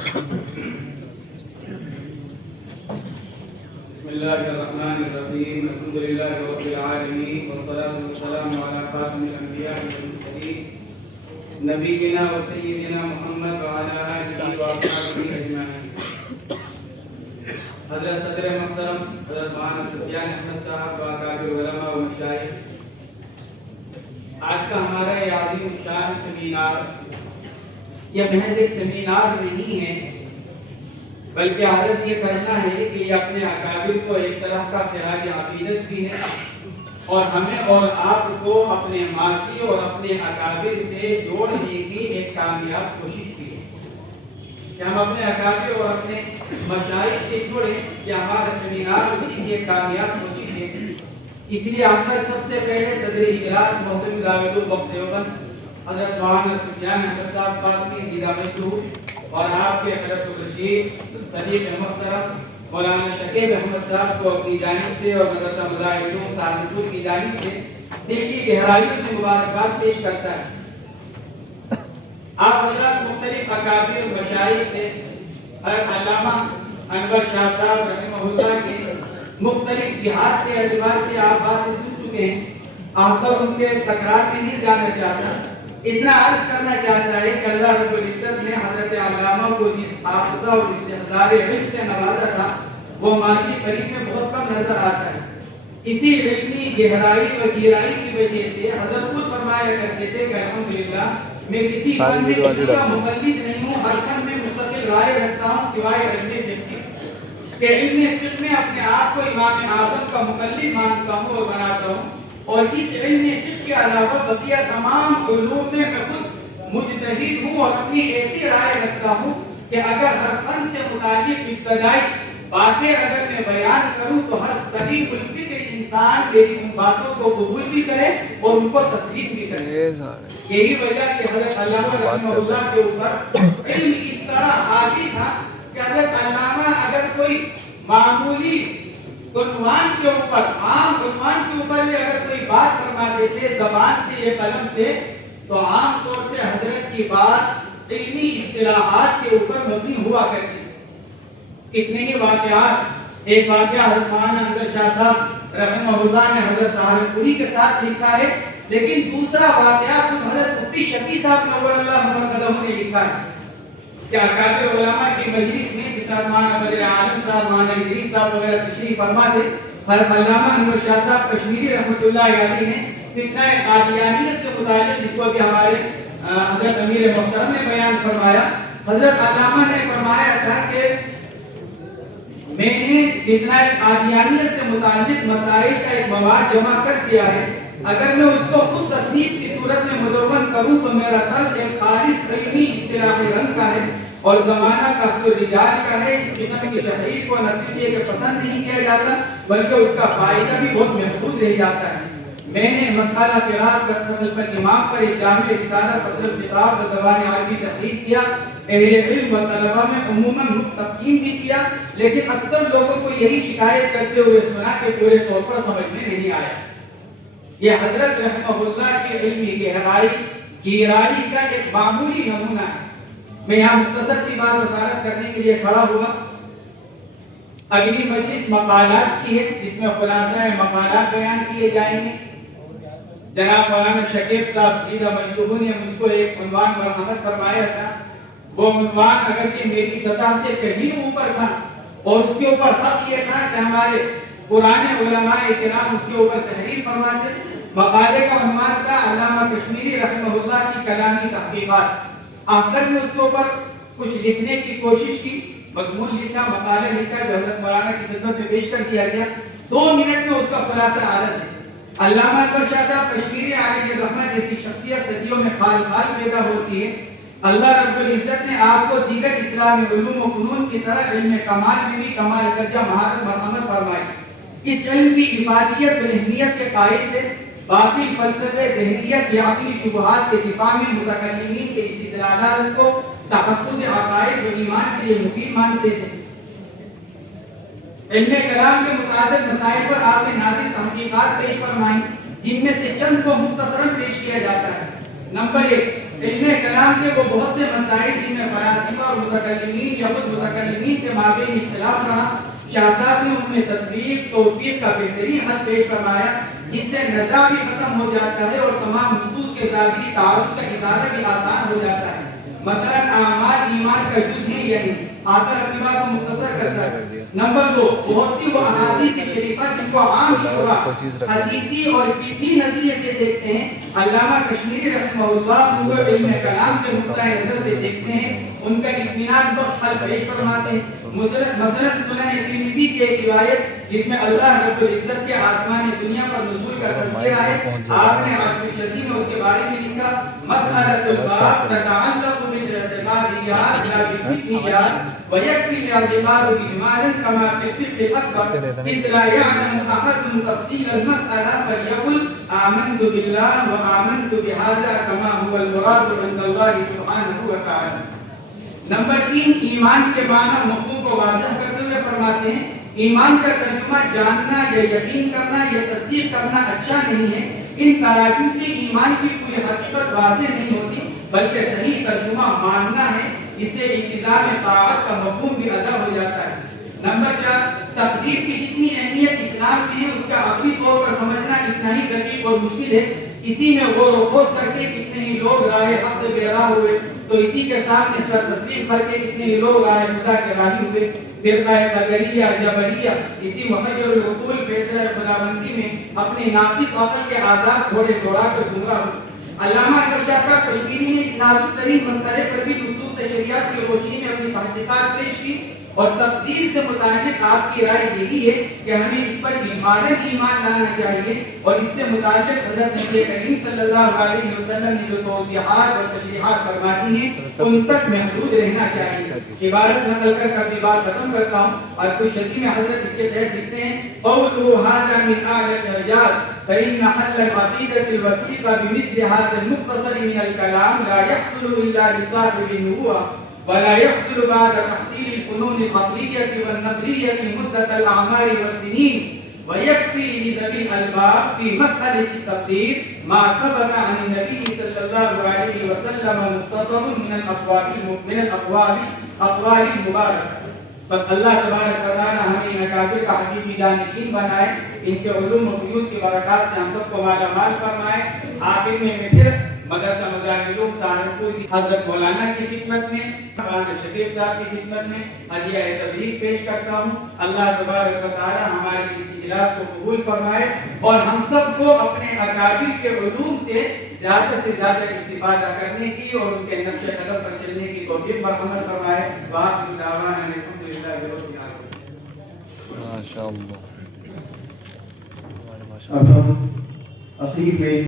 بسم الله الرحمن الرحيم الحمد لله رب العالمين والصلاة والسلام على خاتم الأنبياء والمرسلين نبينا وسيدنا محمد وعلى آله وأصحابه أجمعين. حضرت صدر محترم حضرت مولانا سفیان احمد صاحب واکابر علماء و مشائخ، آج کا ہمارا یہ عظیم الشان سیمینار یہ محض ایک سیمینار نہیں ہے، بلکہ حضرت یہ کرنا ہے کہ یہ اپنے اکابر کو ایک طرح کا خراج عقیدت بھی ہے، اور ہمیں اور آپ کو اپنے ماضی اور اپنے اکابر سے جوڑنے کی ایک کامیاب کوشش بھی ہے کہ ہم اپنے اکابر اور اپنے مشائخ سے جڑیں. کہ ہمارا سیمینار اسی کی ایک کامیاب کوشش ہے. اس لیے آپ کا سب سے پہلے صدر اجلاس محترم دعوت الوقت دیوبند حضرت مولانا سفیان احمد صاحب قاسمی زیدہ مجدور اور آپ کے خلفۃ الرشید صدیق محترم مولانا شکیب احمد صاحب کو اپنی جانب سے اور مدرسہ مظاہر علوم سہارنپور کی جانب سے دل کی گہرائیوں سے مبارکباد پیش کرتا ہے. آپ حضرات مختلف اکابر مشائخ سے علامہ انور شاہ صاحب رحمہ اللہ کے مختلف جہاد کے اعتبار سے آپ باتیں سن چکے ہیں. آپ تو ان کے تکرار میں نہیں جانا چاہتا، اتنا عرض کرنا چاہتا ہے کہ اللہ رب العزت نے حضرت علامہ کو جس حافظہ اور استحضار علم سے نوازا تھا وہ ماضی قریب میں بہت کم نظر آتا ہے. اسی علمی گہرائی و گہرائی کی وجہ سے حضرت خود فرمایا کرتے تھے کہ الحمدللہ میں کسی فن میں کسی کا مقلد نہیں ہوں، ہر فن میں مستقل رائے رکھتا ہوں سوائے علم فقہ کہ علم فقہ میں اپنے آپ کو امام اعظم کا مقلد مانتا ہوں اور بناتا ہوں، اور اس علم فقہ کے علاوہ بقیہ تمام علوم میں میں خود مجتہد ہوں اور اپنی ایسی رائے رکھتا ہوں کہ اگر ہر فن سے متعلق ابتدائی باتیں اگر میں بیان کروں تو ہر سلیم الفکر انسان میری ان باتوں کو قبول بھی کرے اور ان کو تسلیم بھی کرے. یہی وجہ کہ حضرت علامہ رحمہ اللہ کے اوپر علم اس طرح حاوی تھا کہ حضرت علامہ اگر کوئی معمولی عنوان کے اوپر عام عنوان کے اوپر بھی اگر کوئی بات فرما دیتے زبان سے یا قلم سے تو عام طور سے حضرت کی بات علمی اصطلاحات کے اوپر مبنی ہوا کرتی. کتنے ہی واقعات، ایک واقعہ حضرت مولانا انور شاہ صاحب رحمہ اللہ نے حضرت سہارنپوری کے ساتھ لکھا ہے، لیکن دوسرا واقعہ خود حضرت مفتی شفیع صاحب نور اللہ مرقدہ نے لکھا ہے کہ اکابر علماء کی مجلس میں جس طرح مولانا بدر عالم صاحب مولانا ادریس صاحب وغیرہ تشریف فرما تھے، حضرت علامہ انور شاہ صاحب کشمیری رحمۃ اللہ علیہ نے فتنہ قادیانیت سے متعلق جس کو کہ ہمارے حضرت امیر محترم نے بیان فرمایا، حضرت علامہ نے فرمایا تھا کہ میں نے فتنہ قادیانیت سے متعلق مسائل کا ایک مواد جمع کر دیا ہے، اگر میں اس کو خود تصنیف کی صورت میں مدون کروں تو میرا طرز ایک خالص علمی اصطلاح رنگ کا ہے اور زمانہ کا الرجال کا ہے. اس قسم کی تحریر کو نہ صرف یہ کہ پسند نہیں کیا جاتا بلکہ اس کا فائدہ بھی بہت محدود رہ جاتا ہے. میں نے مسئلہ قرات خلف امام پر ایک جامع رسالہ فصل الخطاب بزبان عربی تحریر کیا، اہل علم و طلبہ میں عموماً تقسیم بھی کیا، لیکن اکثر لوگوں کو یہی شکایت کرتے ہوئے سنا کہ پورے طور پر سمجھ میں نہیں آیا. یہ حضرت رحمہ اللہ کی علمی گہرائی کا ایک معمولی نمونہ ہے. میں یہاں مختصر سی بات وضاحت کرنے کے لیے کھڑا ہوا. اگلی مجلس مقالات کی ہے جس میں خلاصہ مقالات بیان کیے جائیں گے. جناب مولانا شکیب صاحب زیدہ مجدور نے مجھ کو ایک عنوان مرحمت فرمایا تھا. وہ عنوان اگرچہ میری سطح سے کہیں اوپر تھا اور اس کے اوپر خط یہ تھا کہ ہمارے پرانے علماء کرام اس کے اوپر تحریر فرماتے. مقالے کا عنوان تھا علامہ کشمیری رحمہ اللہ کی کلامی تحقیقات. آخر میں اس کے اوپر کچھ لکھنے کی کوشش کی، مضمون لکھا، مقالہ لکھا جو حضرت مولانا کی خدمت میں پیش کر دیا گیا. 2 منٹ میں اس کا خلاصہ عارض ہے. علامہ انور شاہ صاحب کشمیری عالم الرحمہ جیسی شخصیت صدیوں میں خال خال پیدا ہوتی ہے. اللہ رب العزت نے آپ کو دیگر اسلامی علوم و فنون کی طرح علم کمال میں بھی کمال درجہ مہارت مرحمت فرمائی. اس علم کی افادیت و اہمیت کے قائل تھے. باطل فلسفے ذہنیت یا عقلی شبہات کے دفاع میں متکلمین کے استدلالات کو تحفظ عقائد و ایمان کے لیے مفید مانتے تھے. علم کلام کے متعدد مسائل پر آپ نے نادر تحقیقات پیش فرمائیں جن میں سے چند کو مختصراً پیش کیا جاتا ہے. نمبر 1، علم کلام کے وہ بہت سے مسائل جن میں فلاسفہ اور متکلمین یا خود متکلمین کے مابین اختلاف رہا، شاہ صاحب نے ان میں تطبیق توفیق کا بہترین حد پیش فرمایا، جس سے نزاع بھی ختم ہو جاتا ہے اور تمام نصوص کے ظاہری تعارض کا اظہار بھی آسان ہو جاتا ہے۔ مثلا اعمال ایمان کا جز ہے یا نہیں، آخر اپنی بات کو مختصر کرتا ہے۔ نمبر 2، بہت سی وہ احادیث شریفہ جن کو عام شعبہ حدیثی اور فقہی نظریے سے دیکھتے ہیں، علامہ کشمیری رحمہ اللہ ان کو علم کلام کے نقطہ نظر سے دیکھتے ہیں، ان کا اطمینان بخش حل پیش فرماتے ہیں۔ مثلا سنن ترمذی کی ایک روایت جس میں اللہ رب العزت کے آسمان دنیا پر نزول کا تذکرہ ہے، آپ نے عرب شذی میں اس کے بارے میں لکھا، مسئلۃ الباب تتعلق بالاعتقادیات لا بالفقهیات ويكفي الاعتبار بإجمال كما في الفقه الأكبر إذ لا يعلم أحد تفصيل المسألة فليقل آمنت بالله وآمنت بهذا كما هو المراد عند الله سبحانه وتعالى۔ نمبر 3، ایمان کے معنی مفہوم کو واضح کرتے ہوئے فرماتے ہیں، ایمان کا ترجمہ جاننا یا یقین کرنا یا تصدیق کرنا اچھا نہیں ہے، ان تراجم سے ایمان کی پوری حقیقت واضح نہیں ہوتی، بلکہ صحیح ترجمہ ماننا ہے، اس سے التزام طاعت کا مفہوم بھی ادا ہو جاتا ہے۔ نمبر 4، تقدیر کی جتنی اہمیت اسلام میں ہے اس کا عقلی طور پر سمجھنا اتنا ہی دقیق اور مشکل ہے۔ اسی میں غور و خوض کر کے کتنے ہی لوگ راہ حق سے بے راہ ہوئے، تو اسی کے سامنے سر تسلیم کر کے کتنے ہی لوگ راہ خدا کے راہی ہوئے۔ فرقہ قدریہ جبریہ اسی محجر العقول فیصلہ خداوندی میں اپنی ناقص عقل کے آزاد گھوڑے دوڑا کر گمراہ ہوئے۔ علامہ اکبر شاہ صاحب کشمیری نے اس نازک ترین مسئلے پر بھی نصوص شریعت کی روشنی میں اپنی تحقیقات پیش کی، اور تقدیر سے متعلق آپ کی رائے یہی ہے کہ ہمیں اس پر ایمان لانا چاہیے، اور اس سے متعلق حضرت نبی کریم صلی اللہ علیہ وسلم نے جو توضیحات اور تشریحات فرما دی ہیں ان تک محدود رہنا چاہیے۔ عبارت نقل کر اپنی بات ختم کرتا ہوں، اور کچھ شذی میں حضرت اس کے تحت لکھتے ہیں، قولہ ھذا من اعلی الاعجاز فإن حل العقيدة الوثيقة بمثل هذا المختصر من الكلام لا يحصل إلا لصاحب النبوة ولا يحصل بعد تحصيل الفنون العقلية والنقلية مدة الأعمار والسنين، ويكفي لذوي الألباب في مسألة التقدير ما ثبت عن النبي صلى الله عليه وسلم مختصر من الأقوال المباركة۔ بس اللہ تبارک و تعالی ہمیں ان اکابر کا حقیقی جانشین بنائے، ان کے علوم و فیوز کی برکات سے ہم سب کو مالا مال فرمائے۔ آخر میں پھر مدرسہ مجاہدین سہارنپور کی حضرت مولانا کی خدمت میں، مولانا شفیق صاحب کی خدمت میں ہدیہ تبریک پیش کرتا ہوں۔ اللہ تبارک و تعالی ہمارے اس اجلاس کو قبول فرمائے، اور ہم سب کو اپنے اکابر کے علوم سے زیادہ سے زیادہ استفادہ کرنے کی اور ان کے نقش قدم پر چلنے کی توفیق مرحمت فرمائے۔ وآخر دعوانا الحمدللہ رب العالمین۔ ماشاء اللہ۔ اب ہم اخیر میں